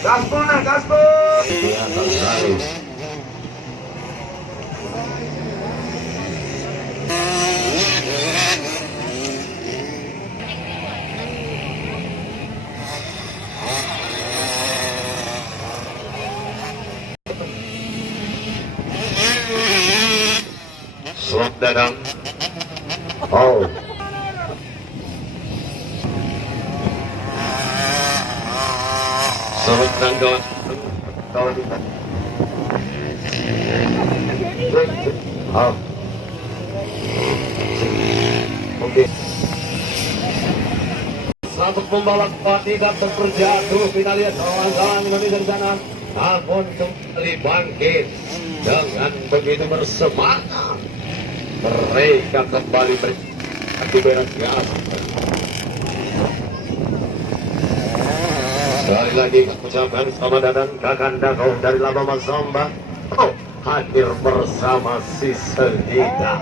Gaspol nah, gaspol. Iya, sekali. Slot dadang. Oh. Slot dadang. Oh. Oke. Satu pembalap tidak terjatuh. Kita lihat kawan-kawan Indonesia di sana. Namun kembali bangkit dengan begitu bersemangat. Mereka kembali beraktivitas di atas. Sekali lagi ucapkan selamat datang Kakanda kau dari Laba Masamba. Oh, hadir bersama si Selita.